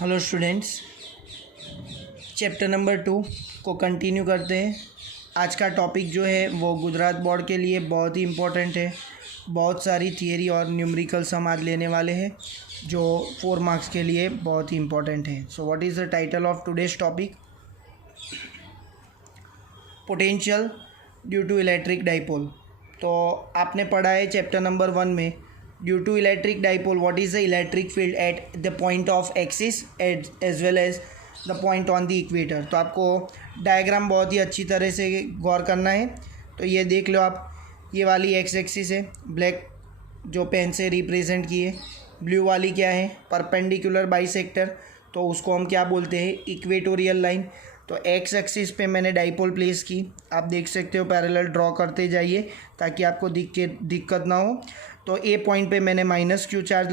Hello students, chapter number 2 को continue करते हैं। आज का टॉपिक जो है वो गुजरात बोर्ड के लिए बहुत ही इम्पोर्टेंट है। बहुत सारी थियरी और न्यूमेरिकल सम आज लेने वाले हैं जो 4 मार्क्स के लिए बहुत ही इम्पोर्टेंट है। So what is the title of today's topic? Potential due to electric dipole. तो आपने पढ़ा है चैप्टर नंबर 1 में, due to electric dipole what is the electric field at the point of axis as well as the point on the equator. तो आपको diagram बहुत ही अच्छी तरह से गौर करना है। तो ये देख लो आप, ये वाली एक्स एक्सिस है ब्लैक जो पेन से रिप्रेजेंट की है, ब्लू वाली क्या है परपेंडिकुलर बाइसेक्टर, तो उसको हम क्या बोलते हैं इक्वेटोरियल लाइन। तो एक्स एक्सिस पे मैंने डाइपोल प्लेस की, आप देख सकते हो पैरेलल ड्रॉ करते जाइए ताकि आपको दिक्कत ना हो। तो ए पॉइंट पे मैंने माइनस क्यू चार्ज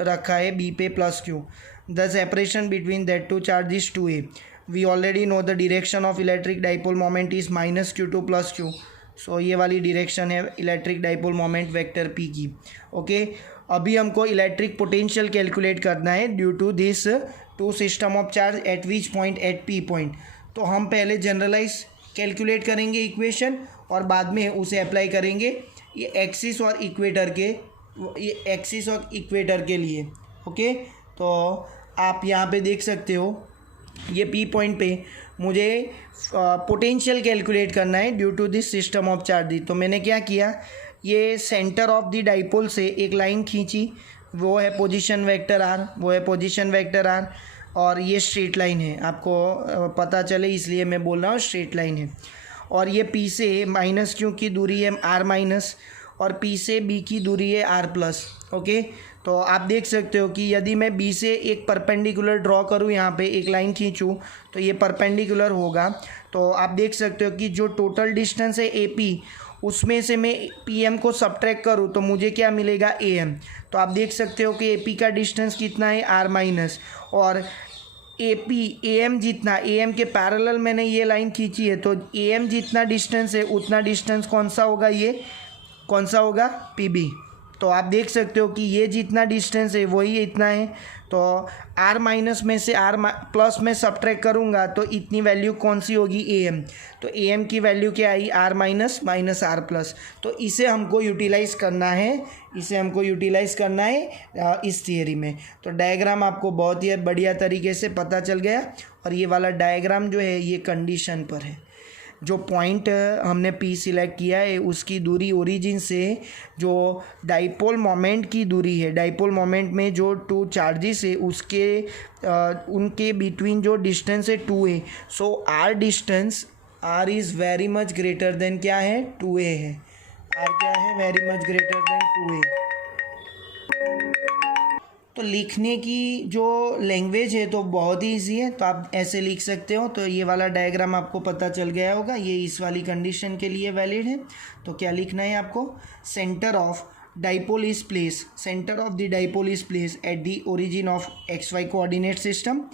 रखा है, बी पे plus Q. The separation between that two charge is 2a। We already know the direction of electric dipole moment is minus Q to plus Q. So ये वाली direction है electric dipole moment vector P की। Okay, अभी हमको electric potential calculate करना है due to this two system of charge at which point at P point. तो हम पहले जनरलाइज कैलकुलेट करेंगे इक्वेशन और बाद में उसे अप्लाई करेंगे ये एक्सिस और इक्वेटर के लिए। ओके, तो आप यहाँ पे देख सकते हो ये पी पॉइंट पे मुझे पोटेंशियल कैलकुलेट करना है due to this system of charge. तो मैंने क्या किया, ये सेंटर ऑफ द डाइपोल से एक लाइन खींची, वो है पोजीशन वेक्टर आर, और ये स्ट्रेट लाइन है, आपको पता चले इसलिए मैं बोल रहा हूँ स्ट्रेट लाइन है। और ये पी से माइनस क्यू की दूरी है आर माइनस, और पी से बी की दूरी है आर प्लस। ओके, तो आप देख सकते हो कि यदि मैं बी से एक परपेंडिकुलर ड्रॉ करूँ, यहाँ पे एक लाइन खींचूँ तो ये परपेंडिकुलर होगा। तो आप देख सकते हो कि जो टोटल डिस्टेंस है ए पी, उसमें से मैं पी एम को सब्ट्रैक्ट करूँ तो मुझे क्या मिलेगा ए एम। तो आप देख सकते हो कि ए पी का डिस्टेंस कितना है आर माइनस, और ए पी ए एम जितना, ए एम के पैरेलल मैंने ये लाइन खींची है, तो ए एम जितना डिस्टेंस है उतना डिस्टेंस कौन सा होगा पी बी। तो आप देख सकते हो कि ये जितना डिस्टेंस है वही इतना है। तो आर माइनस में से आर प्लस में सब्ट्रैक्ट करूँगा तो इतनी वैल्यू कौन सी होगी ए एम। तो ए एम की वैल्यू क्या आई R minus minus R plus. तो इसे हमको यूटिलाइज़ करना है इस थियरी में। तो डायग्राम आपको बहुत ही बढ़िया तरीके से पता चल गया, और ये वाला डायग्राम जो है ये कंडीशन पर है। जो पॉइंट हमने पी सिलेक्ट किया है उसकी दूरी ओरिजिन से जो डाइपोल मोमेंट की दूरी है, डाइपोल मोमेंट में जो टू चार्जेस है उनके बिटवीन जो डिस्टेंस है 2a। So R distance R is very much greater than क्या है 2a है। आर क्या है very much greater than 2a। तो लिखने की जो लैंग्वेज है तो बहुत ही ईजी है, तो आप ऐसे लिख सकते हो। तो ये वाला डायग्राम आपको पता चल गया होगा, ये इस वाली कंडीशन के लिए वैलिड है। तो क्या लिखना है आपको, centre of the dipole is place at the origin of XY coordinate system.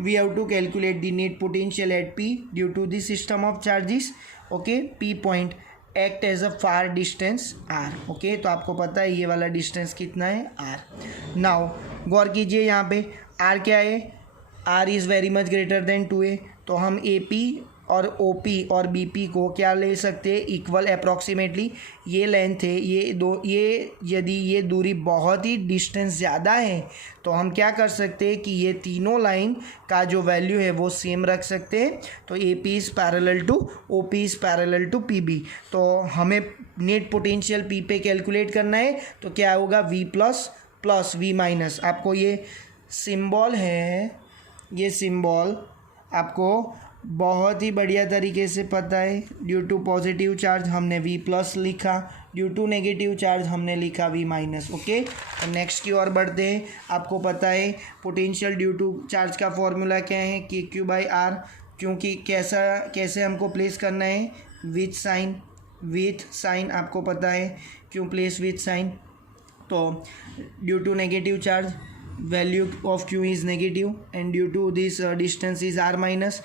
We have to calculate the net potential at P due to the system of charges. Okay, P point act as a far distance R. Okay, तो आपको पता है ये वाला distance कितना है are. Now गौर कीजिए, यहाँ पे आर क्या है, R is very much greater than 2a। तो हम ए पी और ओ पी और बी पी को क्या ले सकते हैं इक्वल अप्रॉक्सीमेटली। ये लेंथ है, यदि ये दूरी बहुत ही डिस्टेंस ज़्यादा है तो हम क्या कर सकते हैं कि ये तीनों लाइन का जो वैल्यू है वो सेम रख सकते हैं। तो A P is parallel to O P is parallel to P B. तो हमें नेट पोटेंशियल पी पे कैलकुलेट करना है, तो क्या होगा वी प्लस वी माइनस। आपको ये सिंबल है, ये सिंबल आपको बहुत ही बढ़िया तरीके से पता है। ड्यू टू पॉजिटिव चार्ज हमने वी प्लस लिखा, ड्यू टू नेगेटिव चार्ज हमने लिखा वी माइनस। ओके, तो नेक्स्ट की ओर बढ़ते हैं। आपको पता है पोटेंशियल ड्यू टू चार्ज का फॉर्मूला क्या है, के क्यू बाई आर। क्योंकि कैसे हमको प्लेस करना है विथ साइन आपको पता है क्यों प्लेस विथ साइन। तो due to negative charge value of Q is negative, and due to this distance is R minus.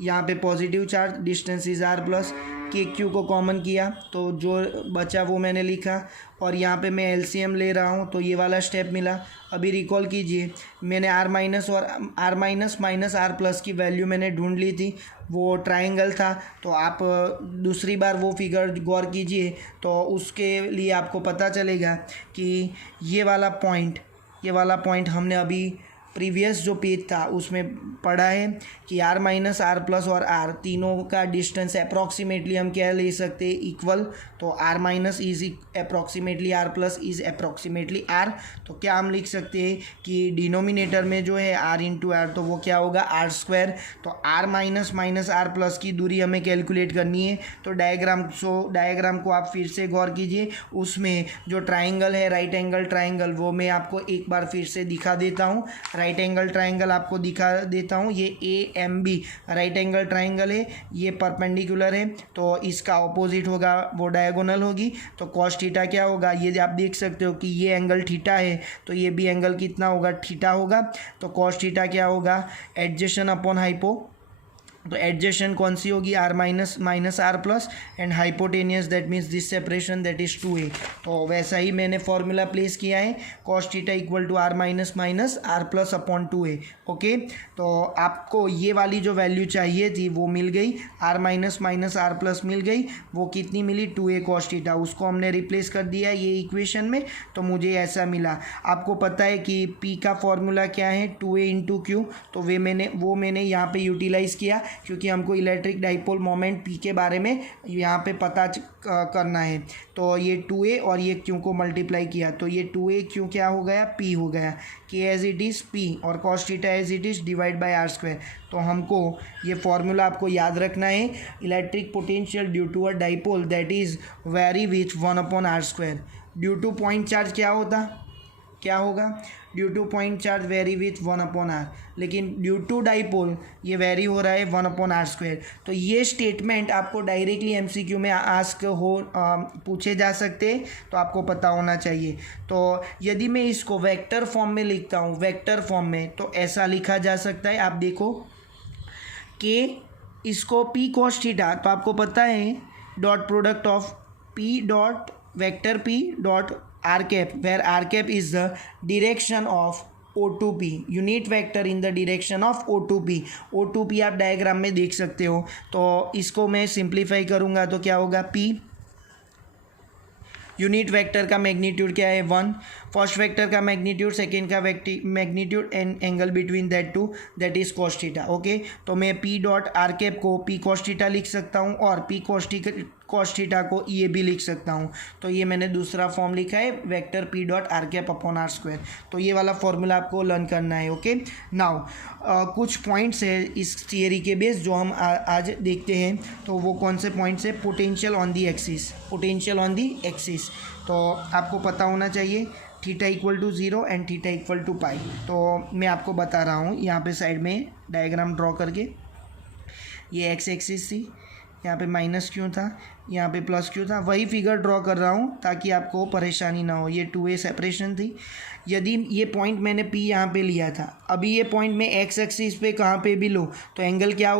यहाँ पे positive charge distance is R plus, K Q को कॉमन किया तो जो बचा वो मैंने लिखा, और यहाँ पे मैं एलसीएम ले रहा हूँ तो ये वाला स्टेप मिला। अभी रिकॉल कीजिए, मैंने आर माइनस और R minus minus R plus की वैल्यू मैंने ढूंढ ली थी, वो ट्रायंगल था। तो आप दूसरी बार वो फिगर गौर कीजिए तो उसके लिए आपको पता चलेगा कि ये वाला पॉइंट हमने अभी प्रीवियस जो पेज था उसमें पढ़ा है कि आर माइनस आर प्लस और आर तीनों का डिस्टेंस अप्रॉक्सीमेटली हम क्या ले सकते हैं, इक्वल। तो R minus is approximately R plus is approximately R. तो क्या हम लिख सकते हैं कि डिनोमिनेटर में जो है आर इंटू आर, तो वो क्या होगा, आर स्क्वायर। तो R minus minus R plus की दूरी हमें कैलकुलेट करनी है। तो डायग्राम को आप फिर से गौर कीजिए, उसमें जो ट्राइंगल है राइट एंगल ट्राइंगल, वो मैं आपको एक बार फिर से दिखा देता हूँ। राइट एंगल ट्राइंगल आपको दिखा देता हूँ, ये A M B right angle triangle है, ये परपेंडिकुलर है तो इसका ऑपोजिट होगा वो डायगोनल होगी। तो कॉस थीटा क्या होगा, ये आप देख सकते हो कि ये एंगल थीटा है तो ये भी एंगल कितना होगा, थीटा होगा। तो कॉस थीटा क्या होगा, एडजेशन अपॉन हाइपो। तो एडजेशन कौन सी होगी, R minus minus R plus, and hypotenuse that means this separation that is 2a। तो वैसा ही मैंने फॉर्मूला प्लेस किया है, cos theta equal to R minus minus R plus upon 2a। Okay, तो आपको ये वाली जो वैल्यू चाहिए थी वो मिल गई, R minus minus R plus मिल गई, वो कितनी मिली, 2a कॉस थीटा। उसको हमने रिप्लेस कर दिया ये इक्वेशन में, तो मुझे ऐसा मिला। आपको पता है कि p का फॉर्मूला क्या है, 2a इंटू क्यू। तो वो मैंने यहाँ पे यूटिलाइज़ किया क्योंकि हमको इलेक्ट्रिक डाइपोल मोमेंट p के बारे में यहाँ पे पता करना है। तो ये 2a और ये q को मल्टीप्लाई किया तो ये 2a q क्या हो गया, p हो गया, k as it is p और cos theta as it is divide by R square. तो हमको ये फॉर्मूला आपको याद रखना है, electric potential due to a dipole that is vary with 1 upon R square. Due to point charge क्या होगा, due to point charge vary with 1 upon R, लेकिन ड्यू टू डाइपोल ये वेरी हो रहा है 1 अपॉन आर स्क्वायर। तो ये statement आपको डायरेक्टली एमसीक्यू में पूछे जा सकते हैं, तो आपको पता होना चाहिए। तो यदि मैं इसको वेक्टर फॉर्म में लिखता हूँ, वेक्टर फॉर्म में, तो ऐसा लिखा जा सकता है, आप देखो कि इसको p cos थीटा, तो आपको पता है dot product of p dot vector p dot r cap, where r cap is the direction of O2P, unit vector in the direction of O2P। O2P आप डायग्राम में देख सकते हो। तो इसको मैं सिंप्लीफाई करूँगा तो क्या होगा, P यूनिट वेक्टर का मैग्नीट्यूड क्या है, 1, फर्स्ट वेक्टर का मैग्नीट्यूड, सेकेंड का magnitude, and angle between that two that is cos theta. Okay, तो मैं p डॉट आर कैप को p कॉस थीटा लिख सकता हूँ और p कॉस थीटा को ये भी लिख सकता हूँ। तो ये मैंने दूसरा फॉर्म लिखा है, vector p dot R cap upon R square. तो ये वाला फॉर्मूला आपको लर्न करना है। ओके, नाउ कुछ पॉइंट्स है इस थियरी के बेस जो हम आज देखते हैं। तो वो कौन से पॉइंट्स है, पोटेंशियल ऑन दी एक्सिस। तो आपको पता होना चाहिए theta equal to 0 and theta equal to pi. तो मैं आपको बता रहा हूँ यहाँ पे साइड में डायग्राम ड्रॉ करके, ये एक्स एक्सिस थी, यहाँ पे माइनस क्यू था, यहाँ पे प्लस क्यू था, वही फिगर ड्रॉ कर रहा हूँ ताकि आपको परेशानी ना हो। ये 2a सेपरेशन थी। यदि ये पॉइंट मैंने p यहाँ पे लिया था, अभी ये पॉइंट मैं एक्स एक्सिस पे कहाँ पे भी लूँ तो एंगल क्या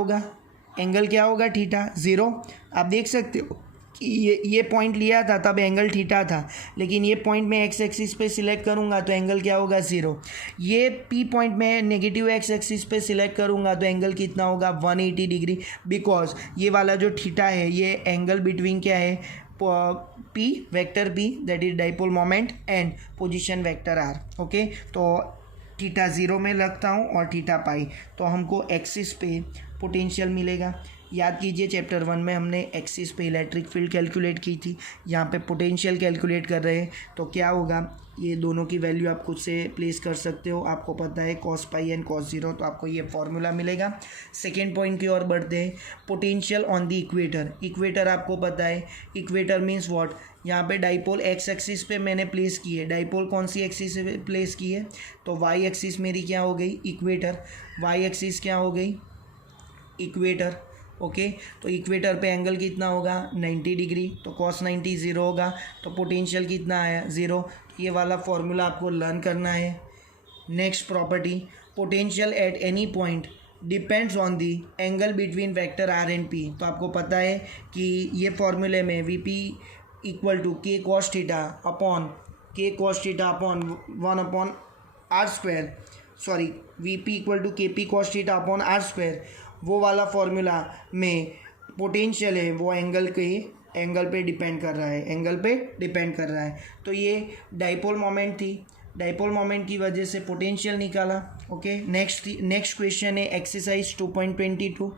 होगा, थीटा 0। आप देख सकते हो कि ये पॉइंट लिया था तब एंगल थीटा था, लेकिन ये पॉइंट मैं एक्स एक्सिस पे सिलेक्ट करूँगा तो एंगल क्या होगा, 0। ये p पॉइंट मैं नेगेटिव एक्स एक्सिस पे सिलेक्ट करूँगा तो एंगल कितना होगा, 180 डिग्री, बिकॉज ये वाला जो थीटा है ये एंगल बिटवीन क्या है, p vector p that is dipole moment and position vector r। Okay, तो थीटा 0 में लगता हूँ और थीटा पाई, तो हमको एक्सिस पे पोटेंशियल मिलेगा। याद कीजिए चैप्टर 1 में हमने एक्सिस पे इलेक्ट्रिक फील्ड कैलकुलेट की थी, यहाँ पे पोटेंशियल कैलकुलेट कर रहे हैं। तो क्या होगा, ये दोनों की वैल्यू आप खुद से प्लेस कर सकते हो। आपको पता है कॉस पाई एंड कॉस 0, तो आपको ये फॉर्मूला मिलेगा। सेकेंड पॉइंट की ओर बढ़ते हैं, पोटेंशियल ऑन द इक्वेटर आपको पता है, इक्वेटर मीन्स व्हाट, यहाँ पे डाइपोल एक्स एक्सिस पे मैंने प्लेस की है। डाइपोल कौन सी एक्सिस पे प्लेस की है, तो वाई एक्सिस मेरी क्या हो गई, इक्वेटर। वाई एक्सिस क्या हो गई, इक्वेटर। ओके, तो इक्वेटर पे एंगल कितना होगा, 90 डिग्री, तो कॉस 90 0 होगा, तो पोटेंशियल कितना आया, 0। ये वाला फॉर्मूला आपको लर्न करना है। Next property, potential at any point depends on the angle between vector R and P. तो आपको पता है कि ये फॉर्मूले में V P equal to K cos theta upon one upon R square, sorry V P equal to K P cos theta upon R square, वो वाला फॉर्मूला में पोटेंशियल है वो एंगल पे डिपेंड कर रहा है। तो ये डाइपोल मोमेंट थी, डाइपोल मोमेंट की वजह से पोटेंशियल निकाला। ओके, नेक्स्ट क्वेश्चन है एक्सरसाइज 2.22,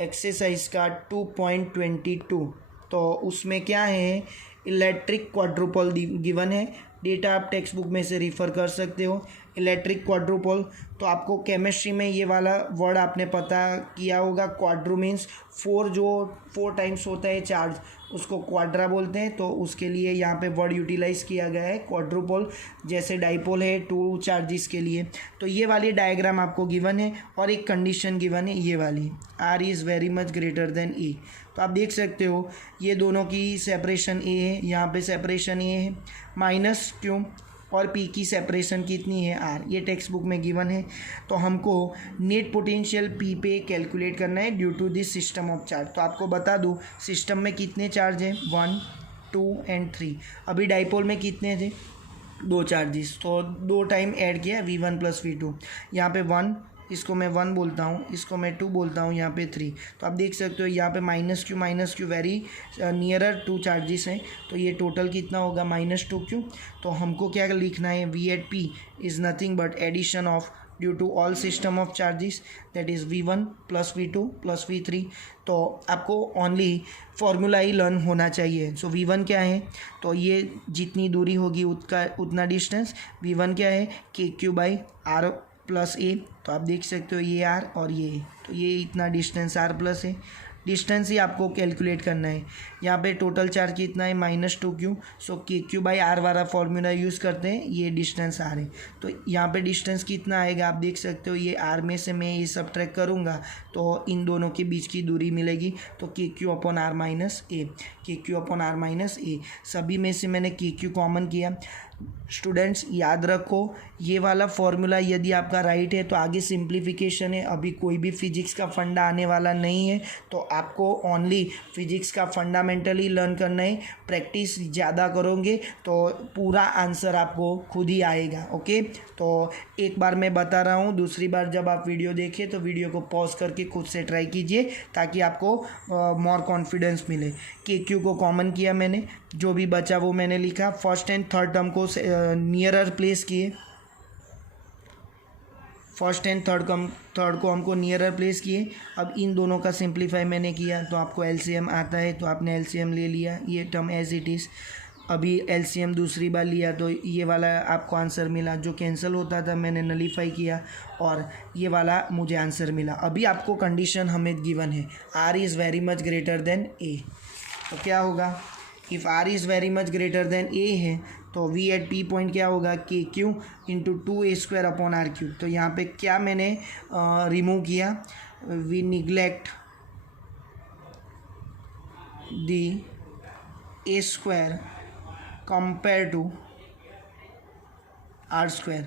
एक्सरसाइज का 2.22। तो उसमें क्या है, इलेक्ट्रिक क्वाड्रुपल गिवन है, डेटा आप टेक्स्ट बुक में से रिफ़र कर सकते हो। इलेक्ट्रिक क्वाड्रुपल, तो आपको केमिस्ट्री में ये वाला वर्ड आपने पता किया होगा, क्वाड्रू मीन्स 4, जो 4 टाइम्स होता है चार्ज उसको क्वाड्रा बोलते हैं। तो उसके लिए यहाँ पे वर्ड यूटिलाइज किया गया है क्वाड्रुपल, जैसे डाइपोल है 2 चार्जिस के लिए। तो ये वाली डायग्राम आपको गिवन है और एक कंडीशन गिवन है, ये वाली R is very much greater than A. तो आप देख सकते हो ये दोनों की सेपरेशन ए है, यहाँ पे सेपरेशन ए है, माइनस क्यू और पी की सेपरेशन कितनी है आर, ये टेक्स्ट बुक में गिवन है। तो हमको नेट पोटेंशियल पी पे कैलकुलेट करना है due to this system of charge. तो आपको बता दूँ सिस्टम में कितने चार्ज हैं, 1, 2 एंड 3। अभी डाइपोल में कितने थे, 2 चार्जेस, तो 2 टाइम ऐड किया V1 + V2। यहाँ पे 1, इसको मैं 1 बोलता हूँ, इसको मैं 2 बोलता हूँ, यहाँ पे 3। तो आप देख सकते हो यहाँ पे minus Q very nearer 2 charges हैं। तो ये टोटल कितना होगा, -2Q। तो हमको क्या लिखना है, V at P is nothing but addition of due to all system of charges, that is V1 + V2 + V3। तो आपको ओनली फॉर्मूला ही लर्न होना चाहिए। सो V1 क्या है, तो ये जितनी दूरी होगी उतना डिस्टेंस। V1 क्या है, KQ/R + A। तो आप देख सकते हो ये R और ये, तो ये इतना डिस्टेंस R + है, डिस्टेंस ही आपको कैलकुलेट करना है। यहाँ पे टोटल चार्ज कितना है, -2Q। सो KQ/R वाला फॉर्मूला यूज़ करते हैं, ये डिस्टेंस R है। तो यहाँ पे डिस्टेंस कितना आएगा, आप देख सकते हो ये R में से मैं ये सब्ट्रैक्ट करूँगा तो इन दोनों के बीच की दूरी मिलेगी। तो KQ/R - A, सभी में से मैंने KQ कॉमन किया। स्टूडेंट्स याद रखो ये वाला फॉर्मूला यदि आपका राइट है तो आगे सिंप्लीफिकेशन है, अभी कोई भी फिजिक्स का फंडा आने वाला नहीं है। तो आपको ओनली फिजिक्स का फंडामेंटली लर्न करना है, प्रैक्टिस ज़्यादा करोगे तो पूरा आंसर आपको खुद ही आएगा। ओके, तो एक बार मैं बता रहा हूँ, दूसरी बार जब आप वीडियो देखें तो वीडियो को पॉज करके खुद से ट्राई कीजिए ताकि आपको मोर कॉन्फिडेंस मिले। KQ को कॉमन किया मैंने, जो भी बचा वो मैंने लिखा। फर्स्ट एंड थर्ड टर्म को नियरर प्लेस किए, फर्स्ट एंड थर्ड को हमको नियरर प्लेस किए। अब इन दोनों का सिंप्लीफाई मैंने किया तो आपको LCM आता है, तो आपने LCM ले लिया, ये टर्म एज इट इज़। अभी LCM दूसरी बार लिया तो ये वाला आपको आंसर मिला, जो कैंसिल होता था मैंने नलीफाई किया और ये वाला मुझे आंसर मिला। अभी आपको कंडीशन हमें गिवन है, R is very much greater then A। तो क्या होगा, if R is very much greater then A है तो V at P पॉइंट क्या होगा, KQ × 2A² R³। तो यहाँ पे क्या मैंने रिमूव किया, we neglect the A² compare to R²।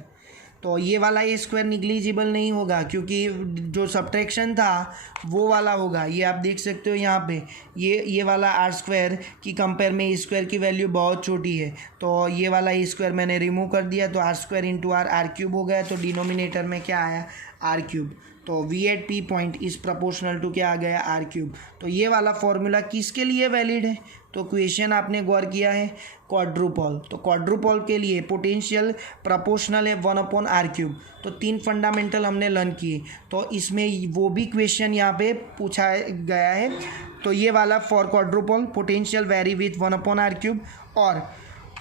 तो ये वाला A² निग्लिजिबल नहीं होगा क्योंकि जो सब्ट्रैक्शन था वो वाला होगा। ये आप देख सकते हो यहाँ पे ये वाला R² की कंपेयर में A² की वैल्यू बहुत छोटी है, तो ये वाला A² मैंने रिमूव कर दिया तो R² × R R³ हो गया। तो डिनोमिनेटर में क्या आया, R³। तो V at P point is proportional to क्या आ गया, R³। तो ये वाला फॉर्मूला किसके लिए वैलिड है, तो क्वेश्चन आपने गौर किया है क्वाड्रुपल। तो क्वाड्रुपल के लिए पोटेंशियल प्रपोर्शनल है 1/R³। तो 3 फंडामेंटल हमने लर्न किए, तो इसमें वो भी क्वेश्चन यहाँ पे पूछा गया है। तो ये वाला for quadruple potential very with 1/R³ और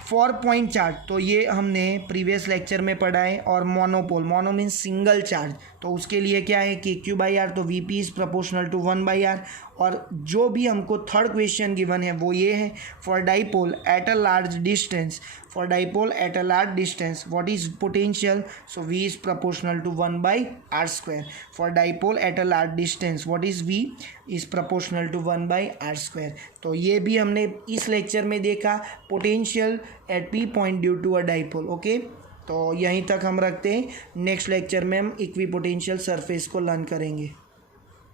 4 पॉइंट चार्ज, तो ये हमने प्रीवियस लेक्चर में पढ़ा है। और monopole, mono means single charge, तो उसके लिए क्या है, KQ/R। तो VP is proportional to 1/R। और जो भी हमको थर्ड क्वेश्चन गिवन है वो ये है, for dipole at a large distance, what is potential, so V is proportional to 1/R²। For dipole at a large distance what is V is proportional to 1/R²। तो ये भी हमने इस lecture में देखा, potential at P point due to a dipole. Okay, तो यहीं तक हम रखते हैं। नेक्स्ट लेक्चर में हम इक्विपोटेंशियल सरफेस को लर्न करेंगे।